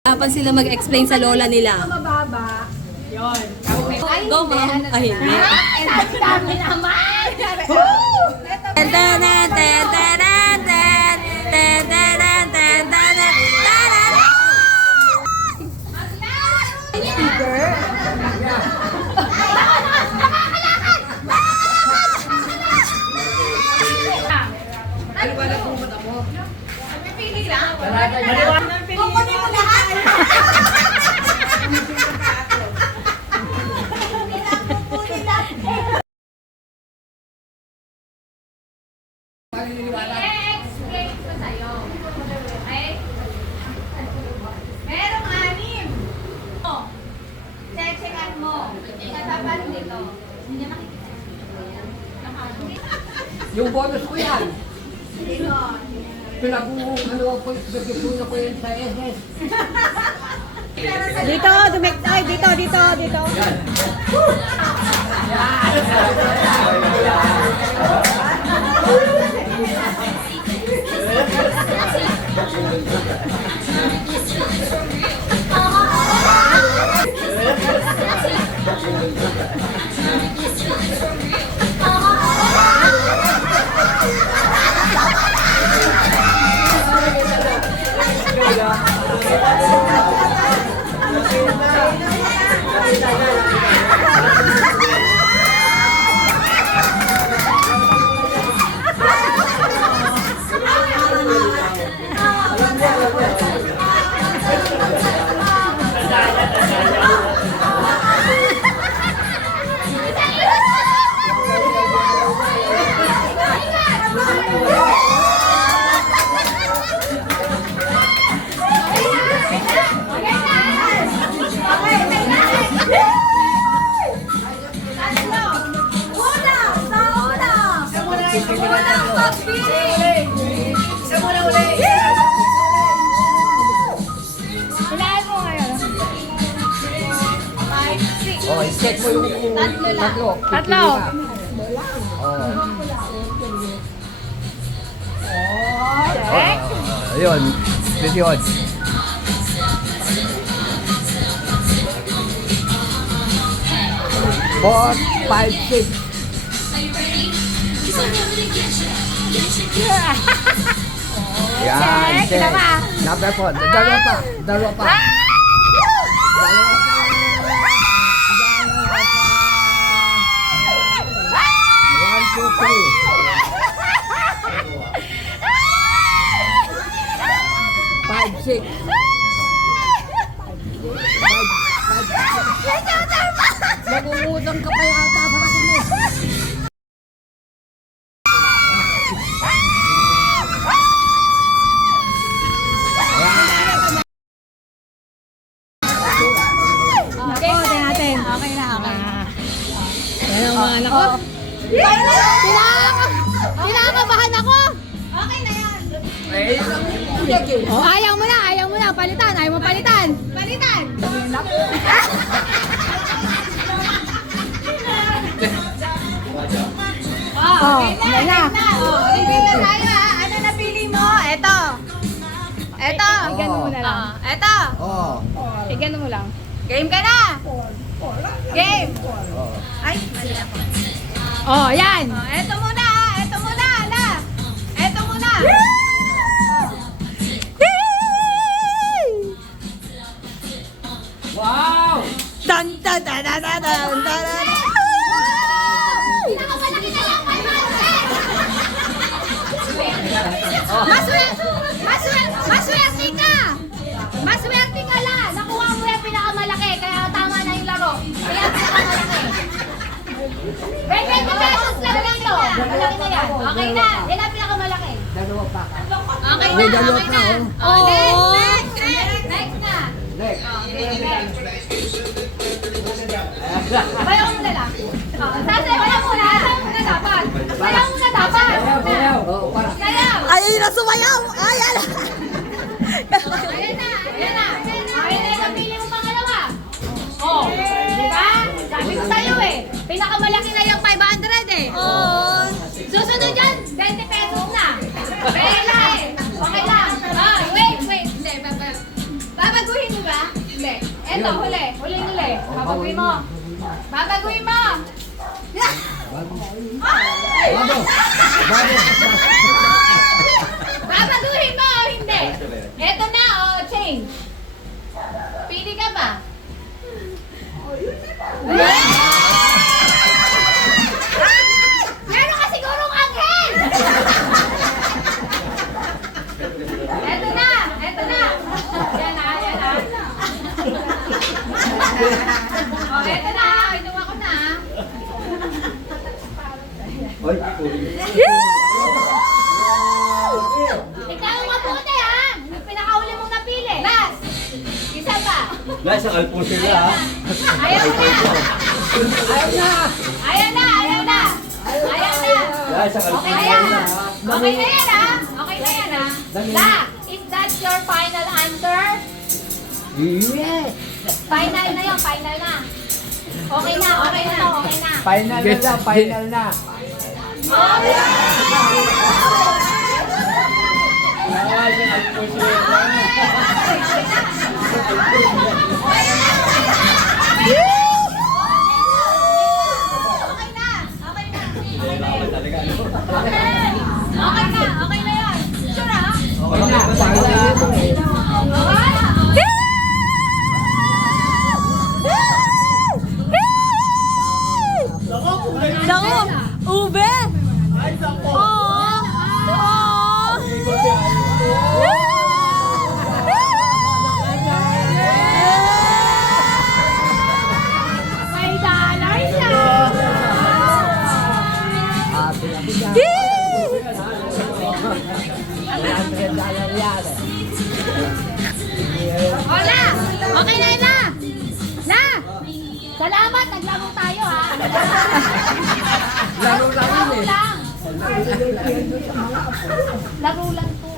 Dapat sila mag-explain sa lola nila. Mababa. Yun. Go, ma'am. Ay, hindi. Ang dami naman! Kukunin mo lahat! I-explain ko sa'yo. Okay? Merong anim. Check-checkan mo. Katapat nito. Hindi makikita. Yung bonus ko yan. Pinag-ano ko yun sa SS. Dito, ay, dito. Oh, check mo yung tatlo. Ayun. Dito yun. 4, 5, 6. Yan, check. Number 4. Dalawa pa. 1, 2, 3. 5, 6. Nagungutang ka pa yata sa akin eh. Okay na. Yan ang mga anak ko. Kinakabahan ako! Okay na yan! Ayaw mo na. Palitan. Ayaw mo palitan. Palitan! Game na. Reveal na tayo ha. Ano napili mo? Eto. Ganun mo na lang. Eto. Ganun mo lang. Game ka na. Game. Ay, mali ako. Yan. Eto muna. Ala. Eto muna. Wow! Tan. Pinakamalaki na lang, 500! Maswerte ka! Maswerte ka lang! Nakuha mo yung pinakamalaki, kaya tama na yung laro. Kaya pinakamalaki. 20 pesos lang dito. Malaki na yan. Okay na. Yan ang pinakamalaki. Dalawa pa. Okay May na. dalawa pa, Next na. Next. Bayaw mo na lang. Bayaw mo na dapat. Ayaw na sumayaw! Ayan! Ayan na. Ayan na yung napili mo pangalawa. Oh, di ba? Sabi ko sa'yo eh. Pinakamalaki na yung 500 eh. Oh. Susunod dyan, 20 pesos na. Bela eh. Okay lang. Wait. Hindi, babaguhin mo Eto, huli. Huli. Babaguhin mo. Babaguhin mo. Babaguhin mo o hindi? Eto na, change. Pili ka ba? Meron ka sigurong anghel! Eto na! Yan na. Oh, eto na, inuwa ko na. Ikaw ang mabuti ha! Yung pinakauli mong napili. Last! Isa pa. Guys, ang alpon sila ha. Ayaw na! Guys, ang alpon Okay na sila yan! ha. Okay na yan ha! La, is that your final answer? Yes! Final na yun, final na. Okay na. Final na daw, final na. Guys, ang alpon sila. Okay na yan. Sure ha? Okay na, final na ito eh. Dako! Ube! May dollar siya. Hola! Okay na yun na! La! Salamat! Naglaro tayo ha! Laro lang yun eh. Laro lang to.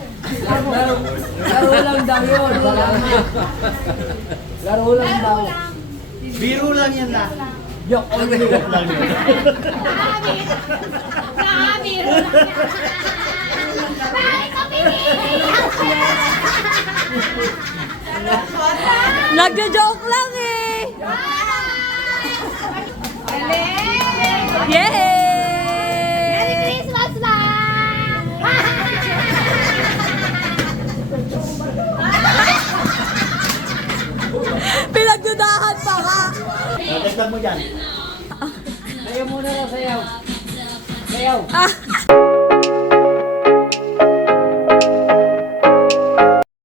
Laro lang daw yun. Laro lang daw. Laro lang. Biro lang yan na. Joke only. Nakabiro lang. Bakit ka pinili? Nagjo-joke lang eh! Yay! Merry Christmas lang! Pinagdudahan pa ka! Dagdag mo dyan. Sayaw muna lang, sayaw. Sayaw. Ah!